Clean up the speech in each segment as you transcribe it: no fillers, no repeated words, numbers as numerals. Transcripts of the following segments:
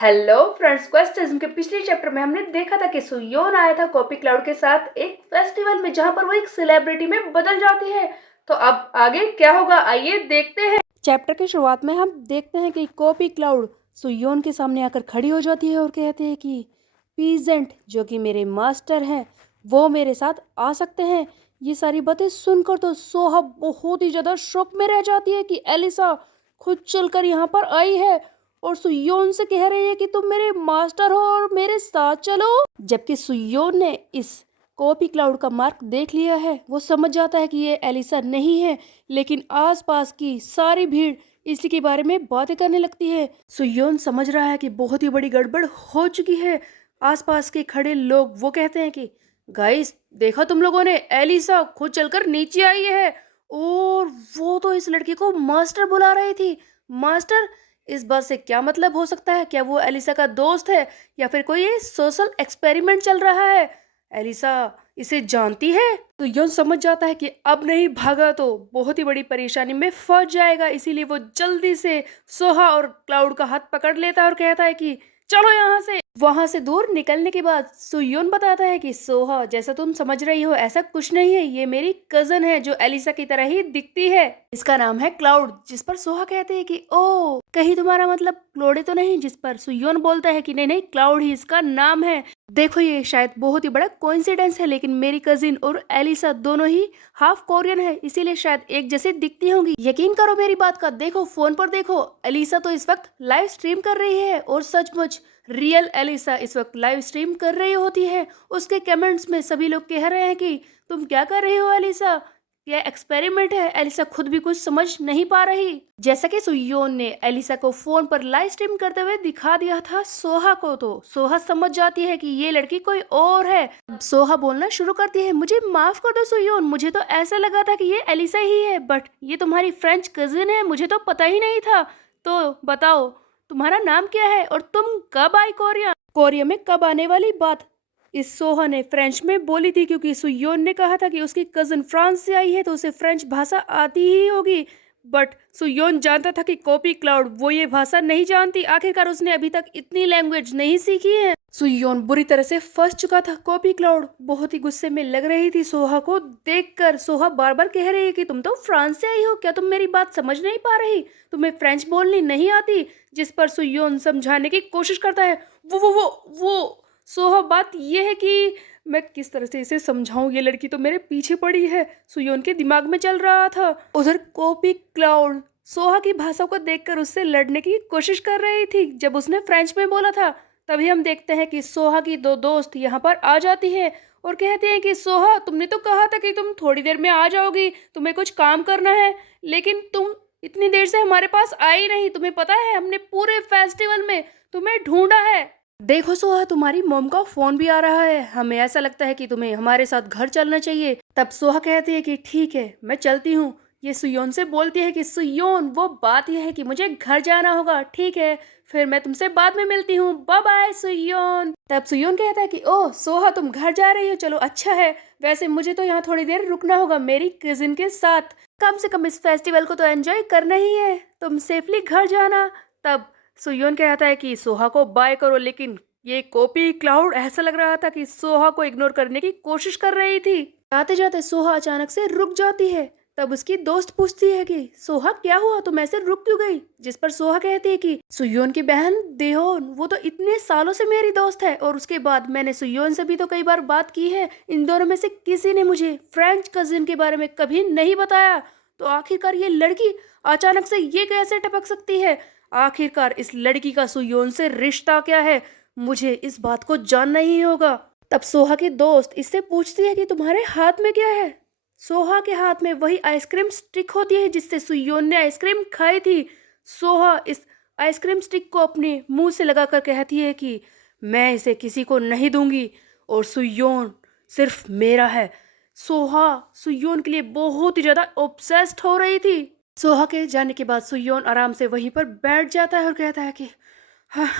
Hello friends, question के पिछले chapter में हमने देखा था कि सुयोन आया था कॉपी क्लाउड के साथ एक फेस्टिवल में जहां पर वो एक सेलिब्रिटी में बदल जाती है। तो अब आगे क्या होगा, आइए देखते हैं। चैप्टर की शुरुआत में हम देखते हैं कि कॉपी क्लाउड सुयोन के सामने आकर खड़ी हो जाती है और कहती है कि पीजेंट जो कि मेरे मास्टर हैं वो मेरे साथ आ सकते हैं। ये सारी बातें सुनकर तो सोहा बहुत ही ज्यादा शॉक में रह जाती है कि एलिसा खुद चलकर यहाँ पर आई है और सुयोन से कह रही है कि तुम मेरे मास्टर हो और मेरे साथ चलो। जबकि सुयोन ने इस कॉपी क्लाउड का मार्क देख लिया है, वो समझ जाता है कि ये एलिसा नहीं है, लेकिन आसपास की सारी भीड़ इसी के बारे में बातें करने लगती है। सुयोन समझ रहा है कि बहुत ही बड़ी गड़बड़ हो चुकी है। आसपास के खड़े लोग वो कहते हैं कि गाइस देखो, तुम लोगों ने, एलिसा खुद चलकर नीचे आई है और वो तो इस लड़की को मास्टर बुला रही थी। मास्टर, इस बात से क्या मतलब हो सकता है? क्या वो एलिसा का दोस्त है या फिर कोई ये सोशल एक्सपेरिमेंट चल रहा है? एलिसा इसे जानती है? तो योन समझ जाता है कि अब नहीं भागा तो बहुत ही बड़ी परेशानी में फंस जाएगा। इसीलिए वो जल्दी से सोहा और क्लाउड का हाथ पकड़ लेता है और कहता है कि चलो यहाँ से। वहां से दूर निकलने के बाद सुयोन बताता है कि सोहा, जैसा तुम समझ रही हो ऐसा कुछ नहीं है, ये मेरी कजन है जो एलिसा की तरह ही दिखती है। इसका नाम है क्लाउड। जिस पर सोहा कहते हैं कि ओ, कहीं तुम्हारा मतलब क्लोडे तो नहीं? जिस पर सुयोन बोलता है कि नहीं नहीं, क्लाउड ही इसका नाम है। देखो, ये शायद बहुत ही बड़ा कोइंसिडेंस है, लेकिन मेरी कजिन और एलिसा दोनों ही हाफ कोरियन है, इसीलिए शायद एक जैसे दिखती होंगी। यकीन करो मेरी बात का, देखो फोन पर देखो, एलिसा तो इस वक्त लाइव स्ट्रीम कर रही है और सचमुच रियल एलिसा इस वक्त लाइव स्ट्रीम कर रही होती है। उसके कमेंट्स में सभी लोग कह रहे हैं कि तुम क्या कर रही हो एलिसा, यह एक्सपेरिमेंट है। एलिसा खुद भी कुछ समझ नहीं पा रही। जैसा कि सुयोन ने एलिसा को फोन पर लाइव स्ट्रीम करते हुए दिखा दिया था सोहा को, तो सोहा समझ जाती है कि ये लड़की कोई और है। अब सोहा बोलना शुरू करती है, मुझे माफ कर दो सुयोन, मुझे तो ऐसा लगा था कि ये एलिसा ही है, बट ये तुम्हारी फ्रेंच कजिन है, मुझे तो पता ही नहीं था। तो बताओ तुम्हारा नाम क्या है और तुम कब आई कोरिया? कोरिया में कब आने वाली बात इस सोहा ने फ्रेंच में बोली थी, क्योंकि सुयोन ने कहा था कि उसकी कजन फ्रांस से आई है तो उसे फ्रेंच भाषा आती ही होगी। बट सुयोन जानता था कि कॉपी क्लाउड वो ये भाषा नहीं जानती। आखिरकार उसने अभी तक इतनी लैंग्वेज नहीं सीखी है। सुयोन बुरी तरह से फंस चुका था। कॉपी क्लाउड बहुत ही गुस्से में लग रही थी सोहा को देखकर। सोहा बार बार कह रही है कि तुम तो फ्रांस से आई हो, क्या तुम मेरी बात समझ नहीं पा रही? तुम्हें फ्रेंच बोलनी नहीं आती? जिस पर सुयोन समझाने की कोशिश करता है। वो सोहा, बात यह है कि मैं किस तरह से इसे समझाऊं, ये लड़की तो मेरे पीछे पड़ी है। सुयोन के दिमाग में चल रहा था। उधर कॉपी क्लाउड सोहा की भाषा को देखकर उससे लड़ने की कोशिश कर रही थी। जब उसने फ्रेंच में बोला था तभी हम देखते हैं कि सोहा की दो दोस्त यहाँ पर आ जाती है और कहते हैं कि सोहा, तुमने तो कहा था कि तुम थोड़ी देर में आ जाओगी, तुम्हें कुछ काम करना है, लेकिन तुम इतनी देर से हमारे पास आई नहीं। तुम्हें पता है हमने पूरे फेस्टिवल में तुम्हें ढूंढा है। देखो सोहा, तुम्हारी मॉम का फोन भी आ रहा है, हमें ऐसा लगता है कि तुम्हें हमारे साथ घर चलना चाहिए। तब सोहा कहती है कि ठीक है, मैं चलती हूँ। ये सुयोन से बोलती है कि सुयोन, वो बात यह है कि मुझे घर जाना होगा। ठीक है, फिर मैं तुमसे बाद में मिलती हूँ, बाय बाय सुयोन। तब सुयोन कहता है कि ओह सोहा, तुम घर जा रही हो, चलो अच्छा है। वैसे मुझे तो यहाँ थोड़ी देर रुकना होगा मेरी कजिन के साथ, कम से कम इस फेस्टिवल को तो एंजॉय करना ही है। तुम सेफली घर जाना। तब सुयोन कहता है कि सोहा को बाय करो, लेकिन ये कॉपी क्लाउड ऐसा लग रहा था कि सोहा को इग्नोर करने की कोशिश कर रही थी। जाते जाते सोहा अचानक से रुक जाती है। तब उसकी दोस्त पूछती है कि सोहा क्या हुआ, तुम ऐसे रुक क्यों गई? जिस पर सोहा कहती है कि सुयोन की बहन देहोन, वो तो इतने सालों से मेरी दोस्त है और उसके बाद मैंने सुयोन से भी तो कई बार बात की है। इन दोनों में से किसी ने मुझे फ्रेंच कजिन के बारे में कभी नहीं बताया। तो आखिरकार ये लड़की अचानक से ये कैसे टपक सकती है? आखिरकार इस लड़की का सुयोन से रिश्ता क्या है? मुझे इस बात को जानना ही होगा। तब सोहा की दोस्त इससे पूछती है कि तुम्हारे हाथ में क्या है? सोहा के हाथ में वही आइसक्रीम स्टिक होती है जिससे सुयोन ने आइसक्रीम खाई थी। सोहा इस आइसक्रीम स्टिक को अपने मुंह से लगाकर कहती है कि मैं इसे किसी को नहीं दूंगी और सुयोन सिर्फ मेरा है। सोहा सुयोन के लिए बहुत ही ज्यादा ऑब्सेस्ड हो रही थी। सोहा के जाने के बाद सुयोन आराम से वहीं पर बैठ जाता है और कहता है कि हाँ,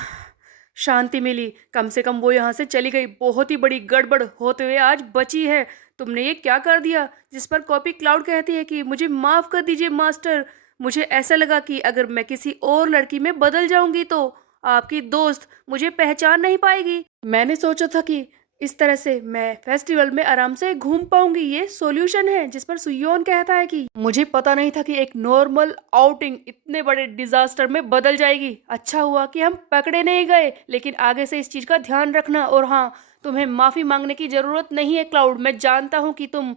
शांति मिली, कम से कम वो यहाँ से चली गई। बहुत ही बड़ी गड़बड़ होते हुए आज बची है। तुमने ये क्या कर दिया? जिस पर कॉपी क्लाउड कहती है कि मुझे माफ कर दीजिए मास्टर, मुझे ऐसा लगा कि अगर मैं किसी और लड़की में बदल जाऊंगी तो आपकी दोस्त मुझे पहचान नहीं पाएगी। मैंने सोचा था कि इस तरह से मैं फेस्टिवल में आराम से घूम पाऊंगी, ये सॉल्यूशन है। जिस पर सुयोन कहता है कि मुझे पता नहीं था कि एक नॉर्मल आउटिंग इतने बड़े डिजास्टर में बदल जाएगी। अच्छा हुआ कि हम पकड़े नहीं गए, लेकिन आगे से इस चीज का ध्यान रखना। और हाँ, तुम्हें माफी मांगने की जरूरत नहीं है क्लाउड। मैं जानता हूँ कि तुम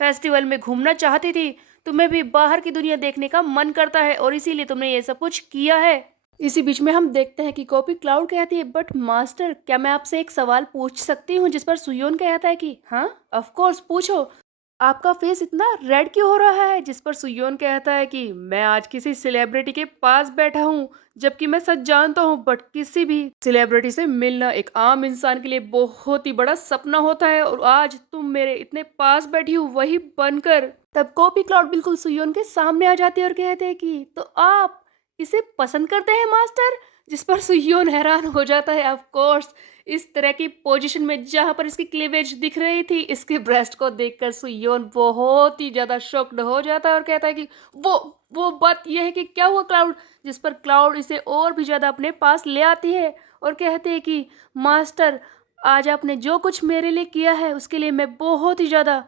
फेस्टिवल में घूमना चाहती थी, तुम्हें भी बाहर की दुनिया देखने का मन करता है और इसीलिए तुमने ये सब कुछ किया है। इसी बीच में हम देखते हैं कि कॉपी क्लाउड कहती है, बट मास्टर क्या मैं आपसे एक सवाल पूछ सकती हूँ? जिस पर सुयोन कहता है कि हाँ ऑफ कोर्स पूछो। आपका फेस इतना रेड क्यों हो रहा है? जिस पर सुयोन कहता है कि मैं आज किसी सेलिब्रिटी के पास बैठा हूँ, जबकि मैं सच जानता हूँ बट किसी भी सेलिब्रिटी से मिलना एक आम इंसान के लिए बहुत ही बड़ा सपना होता है, और आज तुम मेरे इतने पास बैठी हो वही बनकर। तब कॉपी क्लाउड बिल्कुल सुयोन के सामने आ जाती है और कहते हैं कि तो आप इसे पसंद करते हैं मास्टर? जिस पर सुयोन हैरान हो जाता है। ऑफ कोर्स, इस तरह की पोजीशन में जहां पर इसकी क्लीवेज दिख रही थी, इसके ब्रेस्ट को देखकर सुयोन बहुत ही ज्यादा शॉक्ड हो जाता है और कहता है कि वो बात यह है कि क्या हुआ क्लाउड? जिस पर क्लाउड इसे और भी ज्यादा अपने पास ले आती है और कहते हैं कि मास्टर, आज आपने जो कुछ मेरे लिए किया है उसके लिए मैं बहुत ही ज्यादा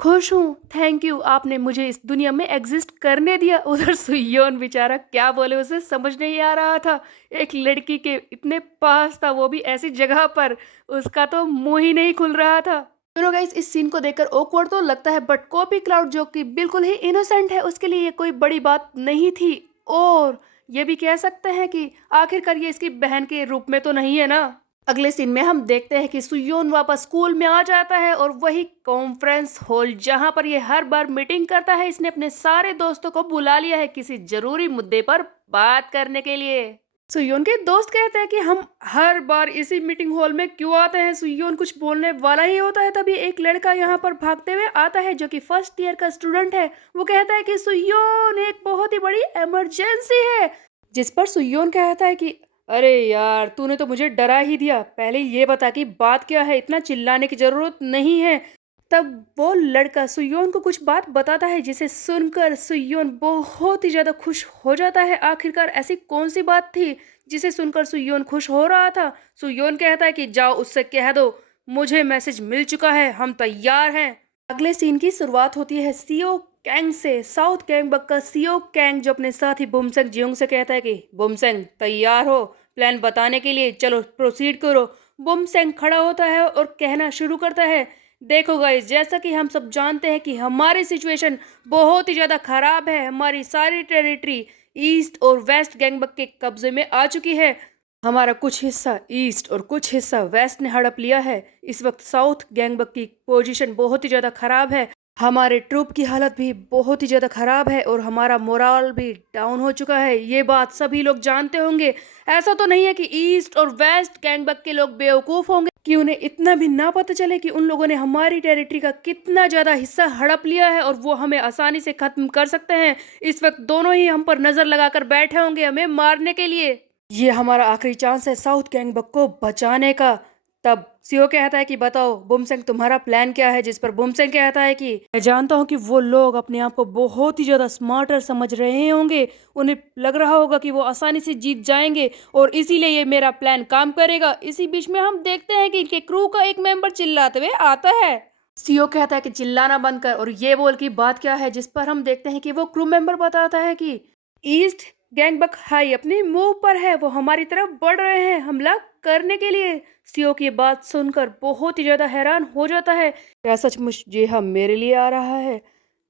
खुश हूँ। थैंक यू, आपने मुझे इस दुनिया में एग्जिस्ट करने दिया। उधर सुयोन बेचारा क्या बोले, उसे समझ नहीं आ रहा था। एक लड़की के इतने पास था, वो भी ऐसी जगह पर, उसका तो मुंह ही नहीं खुल रहा था। दोनों गाइस इस सीन को देखकर ऑकवर्ड तो लगता है, बट कॉपी क्लाउड जो कि बिल्कुल ही इनोसेंट है, उसके लिए ये कोई बड़ी बात नहीं थी। और ये भी कह सकते हैं कि आखिरकार ये इसकी बहन के रूप में तो नहीं है ना। अगले सीन में हम देखते हैं कि सुयोन वापस स्कूल में आ जाता है और वही कॉन्फ्रेंस हॉल जहां पर ये हर बार मीटिंग करता है। इसने अपने सारे दोस्तों को बुला लिया है किसी जरूरी मुद्दे पर बात करने के लिए। सुयोन के दोस्त कहते हैं कि हम हर बार इसी मीटिंग हॉल में क्यों आते हैं? सुयोन कुछ बोलने वाला ही होता है, तभी एक लड़का यहाँ पर भागते हुए आता है जो कि फर्स्ट ईयर का स्टूडेंट है। वो कहता है कि सुयोन, एक बहुत ही बड़ी इमरजेंसी है। जिस पर सुयोन कहता है कि अरे यार, तूने तो मुझे डरा ही दिया। पहले ये बता कि बात क्या है, इतना चिल्लाने की जरूरत नहीं है। तब वो लड़का सुयोन को कुछ बात बताता है जिसे सुनकर सुयोन बहुत ही ज्यादा खुश हो जाता है। आखिरकार ऐसी कौन सी बात थी जिसे सुनकर सुयोन खुश हो रहा था? सुयोन कहता है कि जाओ उससे कह दो मुझे मैसेज मिल चुका है, हम तैयार हैं। अगले सीन की शुरुआत होती है सीओ कैंग से। साउथ कैंगबक का सीओ कैंग जो अपने साथी बुमसेंग जियोंग से कहता है कि बुमसेंग तैयार हो प्लान बताने के लिए, चलो प्रोसीड करो। बुमसेंग खड़ा होता है और कहना शुरू करता है, देखो गाइस, जैसा कि हम सब जानते हैं कि हमारी सिचुएशन बहुत ही ज़्यादा ख़राब है। हमारी सारी टेरिटरी ईस्ट और वेस्ट गैंगबक के कब्जे में आ चुकी है। हमारा कुछ हिस्सा ईस्ट और कुछ हिस्सा वेस्ट ने हड़प लिया है। इस वक्त साउथ गैंगबक की पोजीशन बहुत ही ज़्यादा ख़राब है। हमारे ट्रूप की हालत भी बहुत ही ज़्यादा ख़राब है और हमारा मोराल भी डाउन हो चुका है। ये बात सभी लोग जानते होंगे। ऐसा तो नहीं है कि ईस्ट और वेस्ट गैंगबक के लोग बेवकूफ़ होंगे कि उन्हें इतना भी ना पता चले कि उन लोगों ने हमारी टेरिटरी का कितना ज़्यादा हिस्सा हड़प लिया है और वो हमें आसानी से ख़त्म कर सकते हैं। इस वक्त दोनों ही हम पर नज़र लगाकर बैठे होंगे हमें मारने के लिए। ये हमारा आखिरी चांस है साउथ गैंगबक को बचाने का। तब सीओ कहता है कि बताओ बुमसेंग, तुम्हारा प्लान क्या है? जिस पर बुमसेंग कहता है कि मैं जानता हूँ कि वो लोग अपने आप को बहुत ही ज्यादा स्मार्टर समझ रहे होंगे। उन्हें लग रहा होगा कि वो आसानी से जीत जाएंगे और इसीलिए ये मेरा प्लान काम करेगा। इसी बीच में हम देखते हैं कि इनके क्रू का एक मेंबर चिल्लाते हुए आता है। सीओ कहता है कि चिल्लाना बंद कर और ये बोल की बात क्या है? जिस पर हम देखते हैं कि वो क्रू मेंबर बताता है कि ईस्ट गैंगबक हाई अपने मूव पर है, वो हमारी तरफ बढ़ रहे हैं हमला करने के लिए। सीओ की बात सुनकर बहुत ही ज्यादा हैरान हो जाता है, क्या सचमुच जेहा मेरे लिए आ रहा है?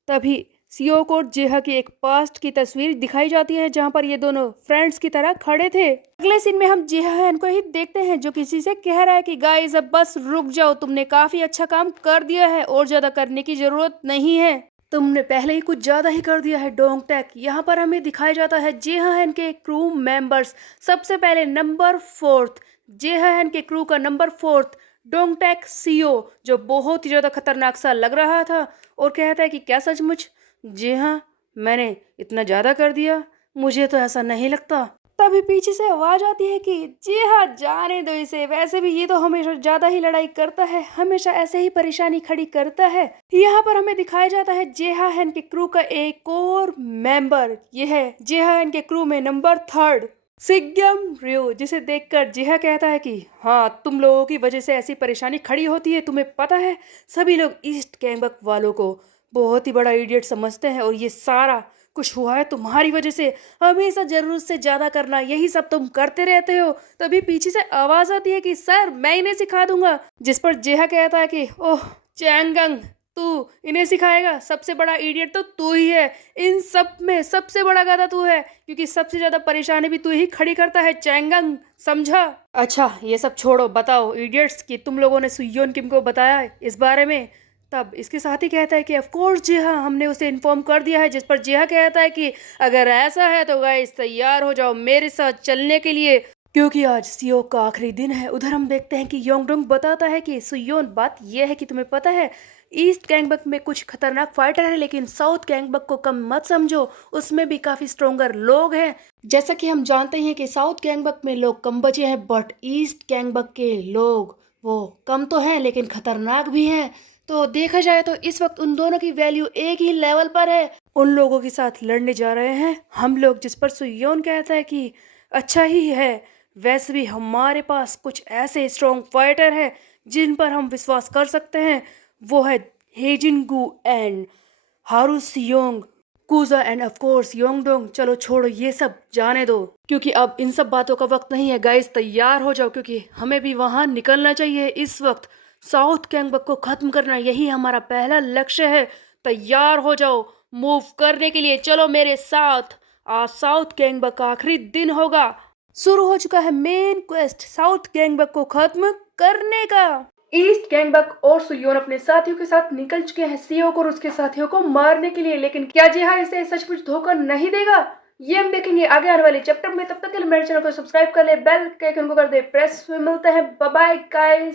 तभी सीओ को जेहा की एक पास्ट की तस्वीर दिखाई जाती है जहां पर ये दोनों फ्रेंड्स की तरह खड़े थे। अगले सीन में हम जेहा को ही देखते हैं जो किसी से कह रहा है कि गाइस अब बस रुक जाओ, तुमने काफी अच्छा काम कर दिया है और ज्यादा करने की जरूरत नहीं है, तुमने पहले ही कुछ ज्यादा ही कर दिया है डोंगटेक। यहाँ पर हमें दिखाया जाता है जेहान के क्रू मेंबर्स। सबसे पहले नंबर 4 जेहान के क्रू का नंबर 4 डोंगटेक सीओ, जो बहुत ही ज्यादा खतरनाक सा लग रहा था और कहता है कि क्या सचमुच जी हाँ मैंने इतना ज्यादा कर दिया? मुझे तो ऐसा नहीं लगता। तभी पीछे से आवाज आती है कि जी हाँ जाने दो इसे, वैसे भी ये तो हमेशा ज्यादा ही लड़ाई करता है, हमेशा ऐसे ही परेशानी खड़ी करता है। यहाँ पर हमें दिखाया जाता है जेहान के क्रू का एक और मेंबर, ये है जेहान के क्रू में नंबर 3 सिग्यम रियो, जिसे देखकर जिहा कहता है कि हाँ, तुम लोगों की वजह से ऐसी परेशानी खड़ी होती है। तुम्हें पता है, सभी लोग ईस्ट कैंबक वालों को बहुत ही बड़ा इडियट समझते हैं और ये सारा कुछ हुआ है तुम्हारी वजह से। हमेशा जरूरत से ज्यादा करना, यही सब तुम करते रहते हो। तभी पीछे से आवाज आती है कि सर मैं इन्हें सिखा दूंगा, जिस पर जेहा कहता है कि ओह चैंगंग, तू इन्हें सिखाएगा? सबसे बड़ा इडियट तो तू ही है। इन सब में सबसे बड़ा गधा तू है, क्योंकि सबसे ज्यादा परेशानी भी तू ही खड़ी करता है चैंगंग, समझा? अच्छा ये सब छोड़ो, बताओ इडियट्स कि तुम लोगों ने सुयोन किम को बताया है इस बारे में? तब इसके साथ ही कहता है कि ऑफ कोर्स जी हाँ, हमने उसे इन्फॉर्म कर दिया है। जिस पर जिहा कहता है कि अगर ऐसा है तो गाइस तैयार हो जाओ मेरे साथ चलने के लिए, क्योंकि आज सीओ का आखिरी दिन है। उधर हम देखते हैं कि योंगडोंग बताता है कि सुयोन, बात यह है कि तुम्हें पता है ईस्ट गैंगबक में कुछ खतरनाक फाइटर है, लेकिन साउथ गैंगबक को कम मत समझो, उसमें भी काफी स्ट्रोंगर लोग हैं। जैसा कि हम जानते हैं कि साउथ गैंगबक में लोग कम बचे हैं, बट ईस्ट गैंगबक के लोग वो कम तो हैं लेकिन खतरनाक भी हैं। तो देखा जाए तो इस वक्त उन दोनों की वैल्यू एक ही लेवल पर है। उन लोगों के साथ लड़ने जा रहे हैं हम लोग। जिस पर सुयोन कहता है कि अच्छा ही है, वैसे भी हमारे पास कुछ ऐसे स्ट्रॉन्ग फाइटर हैं जिन पर हम विश्वास कर सकते हैं। वो है हेजिनगू एंड हारूसियोंग, कूजा एंड ऑफ कोर्स योंगडोंग। चलो छोड़ो ये सब, जाने दो, क्योंकि अब इन सब बातों का वक्त नहीं है। गाइस तैयार हो जाओ, क्योंकि हमें भी वहां निकलना चाहिए इस वक्त। साउथ गैंगबक को खत्म करना, यही हमारा पहला लक्ष्य है। तैयार हो जाओ मूव करने के लिए, चलो मेरे साथ। आज साउथ गैंगबक का आखिरी दिन होगा। शुरू हो चुका है मेन क्वेस्ट, साउथ गैंगबक को खत्म करने का। ईस्ट गैंगबक और सुयोन अपने साथियों के साथ निकल चुके हैं सीओ को और उसके साथियों को मारने के लिए, लेकिन क्या जिहा इसे सचमुच धोखा नहीं देगा? ये हम देखेंगे आगे आने वाले चैप्टर में। तब तक के लिए मेरे चैनल को सब्सक्राइब कर ले, बेल के आइकन को कर दे प्रेस। मिलते हैं, बाय बाय गाइस।